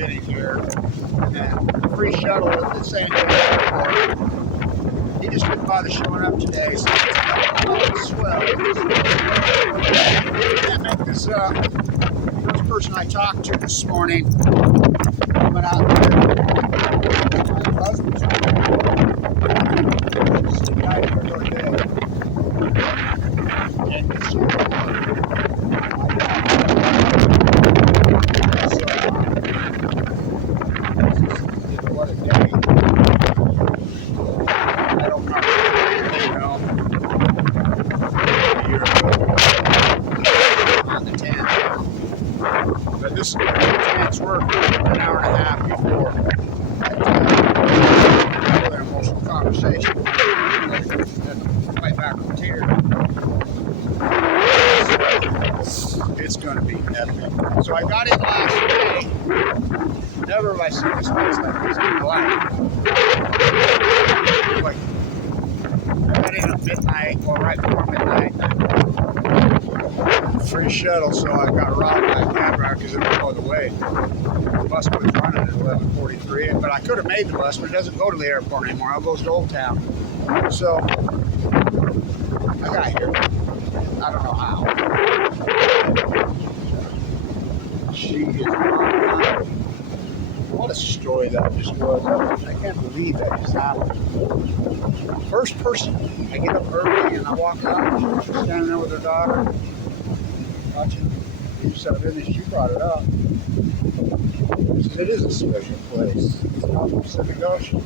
minute here. And free shuttle at the San Diego. He just didn't bother showing up today, so it's swell. Can't make this up. First person I talked to this morning coming out there. My husband's just the guy here the other day. And it's what a day. I don't know, a year ago on the 10th. But this chance work an hour and a half before really an emotional conversation. Right back on the tier. It's going to be epic. So I got in last night. Never have I seen this place like this in life. Like, I got in at midnight, well, right before midnight. Free shuttle, so I got robbed by a cab driver because it was all the way. The bus was running at 11:43, but I could have made the bus, but it doesn't go to the airport anymore. It goes to Old Town. So I got here. I don't know how. She is not. What a story that just was. I can't believe that just happened. First person. I get up early and I walk out. She's standing there with her daughter. Watching yourself in this. She brought it up. It is a special place. It's out in the Pacific Ocean.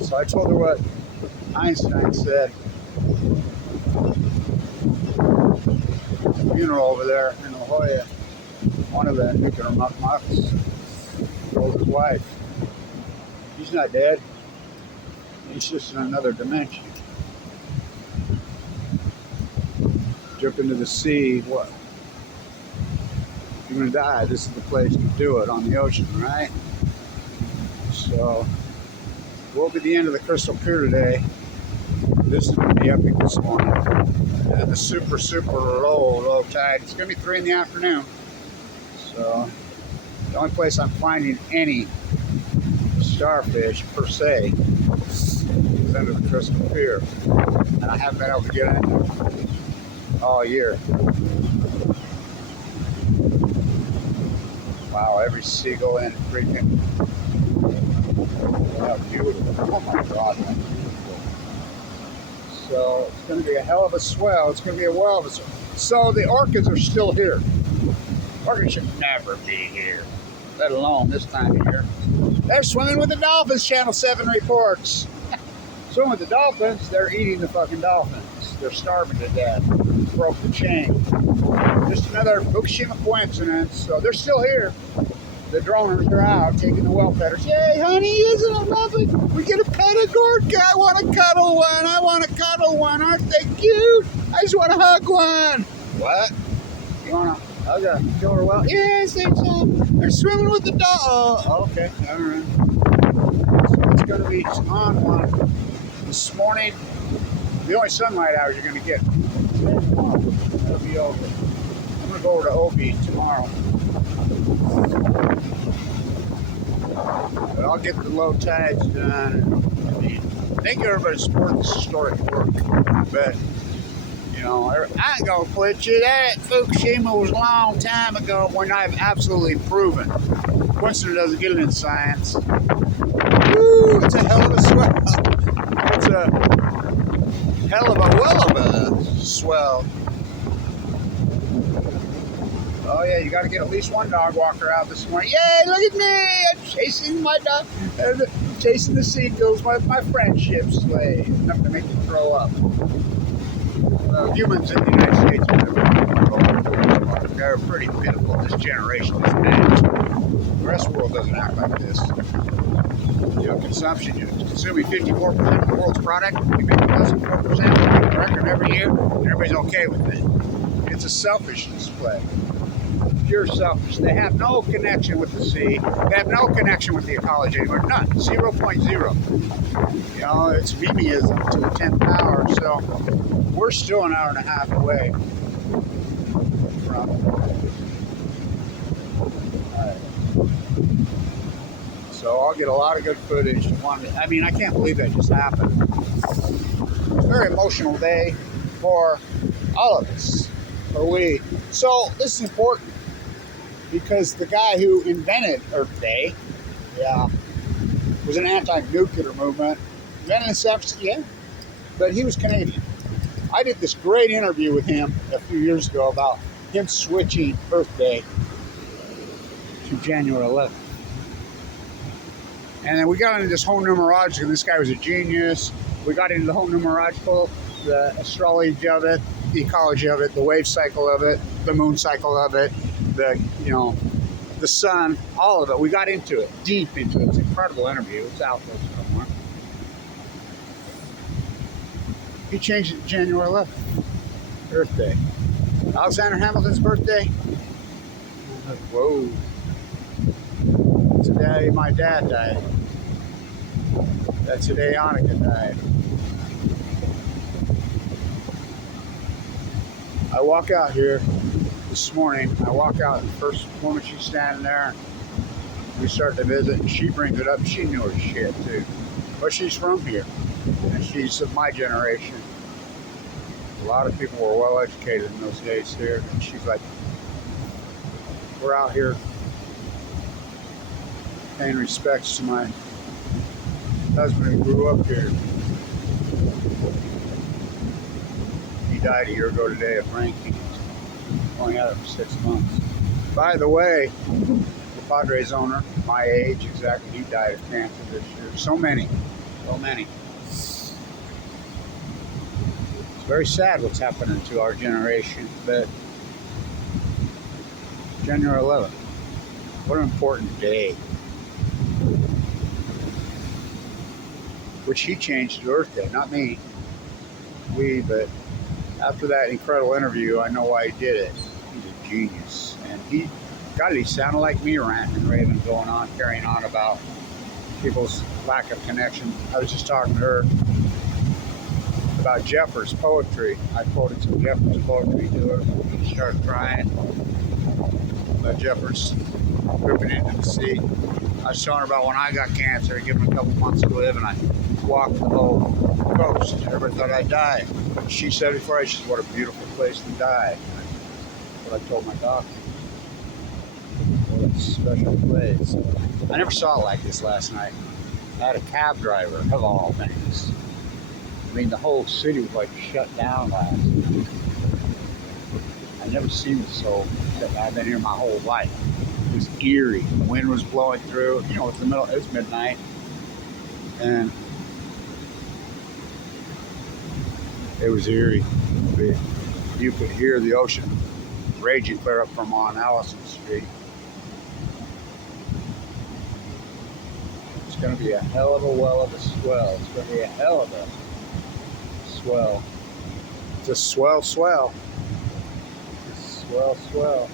So I told her what Einstein said. Funeral over there in La Jolla. One of the nuclear mucks told his wife, he's not dead. He's just in another dimension. Jump into the sea, what? If you're going to die, this is the place to do it, on the ocean, right? So, woke at the end of the Crystal Pier today. This is going to be epic this morning. And the super low tide. It's going to be 3 in the afternoon. So, the only place I'm finding any starfish, per se, is under the Crystal Pier. And I haven't been able to get in all year. Wow, every seagull in freaking. How beautiful. Oh my God. So it's going to be a hell of a swell. It's going to be a well of a swell. So the orchids are still here. Orchids should never be here, let alone this time of year. They're swimming with the dolphins, Channel 7 reports. Swimming with the dolphins, they're eating the fucking dolphins. They're starving to death. Broke the chain. Just another Fukushima coincidence. So they're still here. The droners are out taking the well petters. Yay, honey, isn't it lovely? We get a pet a gorka. I want to cuddle one. I want to cuddle one. Aren't they cute? I just want to hug one. What? You want to hug a killer well? Yes, they're swimming with the dog. Oh, okay. All right. So it's going to be on one this morning. The only sunlight hours you're going to get. That'll be over. I'm going to go over to Obi tomorrow. But I'll get the low tides done. I think everybody's supporting this historic work. But, you know, I ain't going to put you that. Fukushima was a long time ago when I've absolutely proven. Coincidence doesn't get it in science. Woo, it's a hell of a swell. It's a hell of a swell. Oh yeah, you got to get at least one dog walker out this morning. Yay, look at me! I'm chasing my dog, chasing the seagulls with my friendship slave. Enough to make you throw up. Humans in the United States, they're pretty pitiful. This generation is bad. The rest of the world doesn't act like this. You know, consumption. You're consuming 54% of the world's product. You make less than 4% the record every year, and everybody's okay with it. It's a selfishness play. Pure selfish. They have no connection with the sea. They have no connection with the ecology anymore. None. 0.0. You know, it's Mimiism to the 10th power. So we're still an hour and a half away from. All right. So I'll get a lot of good footage. I mean, I can't believe that just happened. It's a very emotional day for all of us, for we. So this is important because the guy who invented Earth Day, was an anti-nuclear movement. Invented in San Francisco, yeah, but he was Canadian. I did this great interview with him a few years ago about him switching Earth Day to January 11th. And then we got into this whole numerology, and this guy was a genius. We got into the whole numerological, the astrology of it, the ecology of it, the wave cycle of it, the moon cycle of it, the sun, all of it. We got into it, deep into it. It's an incredible interview. It's out there somewhere. He changed it to January 11th, Earth Day. Alexander Hamilton's birthday. Whoa. Today my dad died. That's today Annika died. I walk out here this morning. I walk out, and the first woman, she's standing there. We start to visit, and she brings it up. She knew her shit too, but she's from here, and she's of my generation. A lot of people were well educated in those days here, and she's like, we're out here paying respects to my husband who grew up here. He died a year ago today of brain cancer. Only had it for 6 months. By the way, the Padres owner, my age exactly, he died of cancer this year. So many. It's very sad what's happening to our generation, but January 11th, what an important day. Which he changed to Earth Day, not me. But after that incredible interview, I know why he did it. He's a genius. And he sounded like me ranting and raving, going on, carrying on about people's lack of connection. I was just talking to her about Jeffers' poetry. I quoted some Jeffers' poetry to her. She started crying about Jeffers ripping into the sea. I was telling her about when I got cancer, given a couple months to live, and I walked the whole coast. Everybody thought I'd die. She said before, she said, what a beautiful place to die. That's what I told my doctor. What a special place. I never saw it like this last night. I had a cab driver, of all things. I mean, the whole city was like shut down last night. I've never seen it so. I've been here my whole life. It was eerie. The wind was blowing through. You know, it was midnight. And it was eerie. You could hear the ocean raging clear up from on Allison Street. It's going to be a hell of a well of a swell. It's going to be a hell of a swell. It's a swell. It's a swell.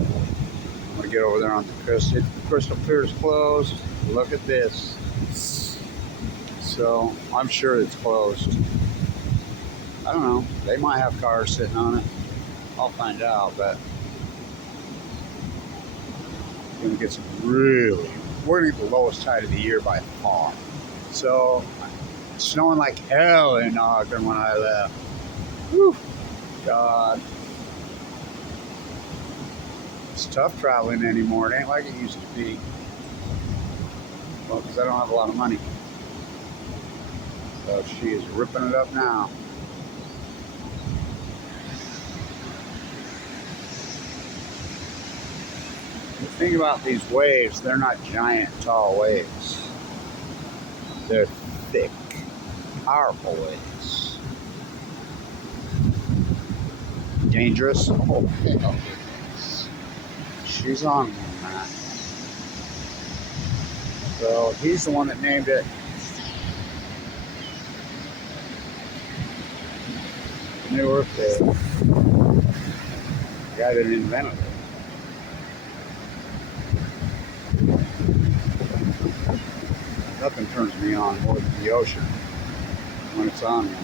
I'm going to get over there on the crystal. Crystal Pier's closed. Look at this. So I'm sure it's closed. I don't know. They might have cars sitting on it. I'll find out, but we're going to get some we're going to get the lowest tide of the year by far. So it's snowing like hell in Ogden when I left. Whew. God. It's tough traveling anymore. It ain't like it used to be. Well, because I don't have a lot of money. So she is ripping it up now. The thing about these waves, they're not giant, tall waves. They're thick, powerful waves. Dangerous? Oh, hell. She's on one, man. So he's the one that named it. New Earth Day. The guy that invented it. Nothing turns me on more than the ocean when it's on me.